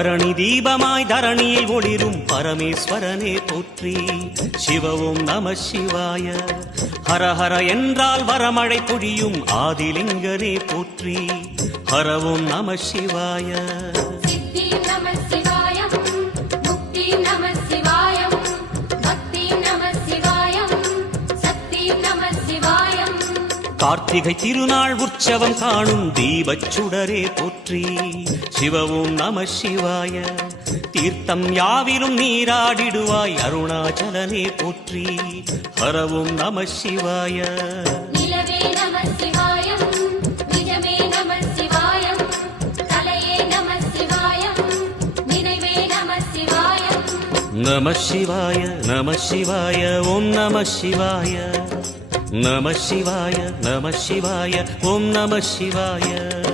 பரணி தீபமாய் தரணியில் ஒளிரும் பரமேஸ்வரனே போற்றி. சிவவும் நம சிவாய. ஹரஹர என்றால் வரமழை பொழியும் ஆதிலிங்கனே போற்றி. ஹரவும் நம சிவாய. கார்த்திகை திருநாள் உற்சவம் காணும் தீபச்சுடரே போற்றி. சிவவும் நம சிவாய. தீர்த்தம் யாவிலும் நீராடிடுவாய் அருணாச்சலனே போற்றி. ஹரவும் நம சிவாய. நம சிவாய நம சிவாய ஓம் நம சிவாய. நம சிவாய நம சிவாய ஓம் நம சிவாய.